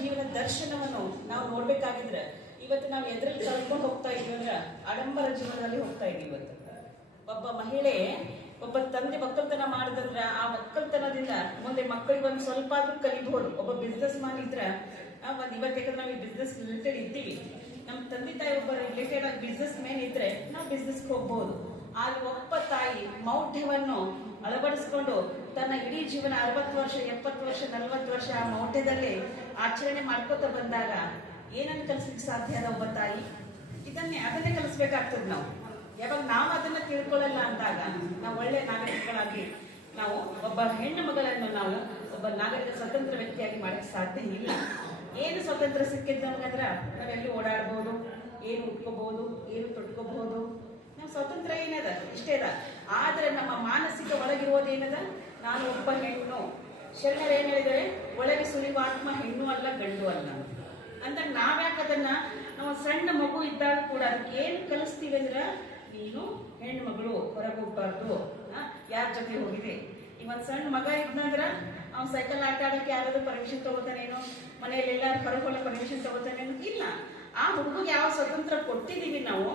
ಜೀವನ ದರ್ಶನವನ್ನು ನಾವು ನೋಡ್ಬೇಕಾಗಿದ್ರೆ ಇವತ್ತು ನಾವು ಎದ್ರಲ್ಲಿ ಕಳ್ಕೊಂಡು ಹೋಗ್ತಾ ಇದೀವಿ ಅಂದ್ರೆ ಆಡಂಬರ ಜೀವನದಲ್ಲಿ ಹೋಗ್ತಾ ಇದೀವಿ. ಇವತ್ತು ಒಬ್ಬ ಮಹಿಳೆ ಒಬ್ಬ ತಂದೆ ಒಕ್ಕಲ್ತನ ಮಾಡಿದಂದ್ರ ಆ ಒಕ್ಕಲ್ತನದಿಂದ ಮುಂದೆ ಮಕ್ಕಳಿಗೆ ಒಂದು ಸ್ವಲ್ಪ ಆದ್ರೂ ಕಲಿಬಹುದು. ಒಬ್ಬ ಬಿಸ್ನೆಸ್ ಮ್ಯಾನ್ ಇದ್ರ ಇವತ್ತು ಯಾಕಂದ್ರೆ ನಾವು ಈ ಬಿಸ್ನೆಸ್ ರಿಲೇಟೆಡ್ ಇದ್ದೀವಿ, ನಮ್ಮ ತಂದೆ ತಾಯಿ ಒಬ್ಬ ರಿಲೇಟೆಡ್ ಆಗಿ ಬಿಸ್ನೆಸ್ ಮ್ಯಾನ್ ಇದ್ರೆ ನಾವು ಬಿಸ್ನೆಸ್ಗೆ ಹೋಗ್ಬಹುದು. ಆದ್ರೆ ಒಬ್ಬ ತಾಯಿ ಮೌಢ್ಯವನ್ನು ಅಳವಡಿಸ್ಕೊಂಡು ತನ್ನ ಇಡೀ ಜೀವನ 60 ವರ್ಷ 70 ವರ್ಷ 40 ವರ್ಷ ಆ ಮೌಢ್ಯದಲ್ಲಿ ಆಚರಣೆ ಮಾಡ್ಕೋತ ಬಂದಾಗ ಏನನ್ನು ಕಲಿಸ್ಲಿಕ್ಕೆ ಸಾಧ್ಯ ಅದ ಒಬ್ಬ ತಾಯಿ? ಅದನ್ನೇ ಕಲಿಸ್ಬೇಕಾಗ್ತದೆ ನಾವು. ಯಾವಾಗ ನಾವು ಅದನ್ನ ತಿಳ್ಕೊಳ್ಳಲ್ಲ ಅಂದಾಗ ನಾವು ಒಳ್ಳೆ ನಾಗರಿಕಗಳಾಗಿ ನಾವು ಒಬ್ಬ ಹೆಣ್ಣು ಮಗಳನ್ನು ನಾವು ಒಬ್ಬ ನಾಗರಿಕ ಸ್ವತಂತ್ರ ವ್ಯಕ್ತಿಯಾಗಿ ಮಾಡಕ್ಕೆ ಸಾಧ್ಯ ಇಲ್ಲ. ಏನು ಸ್ವತಂತ್ರ ಸಿಕ್ಕಿದ್ದು ನಮ್ಗಂದ್ರ ನಾವೆಲ್ಲಿ ಓಡಾಡ್ಬೋದು, ಏನು ಉಟ್ಕೋಬಹುದು, ಏನು ತೊಟ್ಕೋಬಹುದು, ನಮ್ಮ ಸ್ವತಂತ್ರ ಏನದ ಇಷ್ಟೇ ಅದ. ಆದ್ರೆ ನಮ್ಮ ಮಾನಸಿಕ ಒಳಗಿರುವುದೇನದ, ನಾನು ಒಬ್ಬ ಹೆಣ್ಣು. ಶರಣರು ಏನ್ ಹೇಳಿದರೆ, ಒಳಗೆ ಸುಳಿಯುವ ಆತ್ಮ ಹೆಣ್ಣು ಅಲ್ಲ ಗಂಡು ಅಲ್ಲ ಅಂತ. ನಾವ್ಯಾಕೆ ಅದನ್ನ ನಾವು ಸಣ್ಣ ಮಗು ಇದ್ದಾಗ ಕೂಡ ಅದಕ್ಕೆ ಏನ್ ಕಲಿಸ್ತೀವಿ ಅಂದ್ರ, ನೀನು ಹೆಣ್ಣು ಮಗಳು, ಹೊರಗೆ ಹೋಗ್ಬಾರ್ದು, ಯಾರ ಜೊತೆ ಹೋಗಿದೆ. ಇವನ್ ಸಣ್ಣ ಮಗ ಇದ್ನಂದ್ರ ಅವ್ನ್ ಸೈಕಲ್ ಆಟ ಆಡಕ್ಕೆ ಯಾರಾದ್ರೂ ಪರ್ಮಿಷನ್ ತಗೋತಾನೇನೋ, ಮನೆಯಲ್ಲಿ ಎಲ್ಲಾರು ಹೊರಗೆ ಪರ್ಮಿಷನ್ ತಗೋತಾನೇನೋ? ಇಲ್ಲ. ಆ ಹುಡುಗಿಗೆ ಯಾವ ಸ್ವತಂತ್ರ ಕೊಟ್ಟಿದೀವಿ ನಾವು,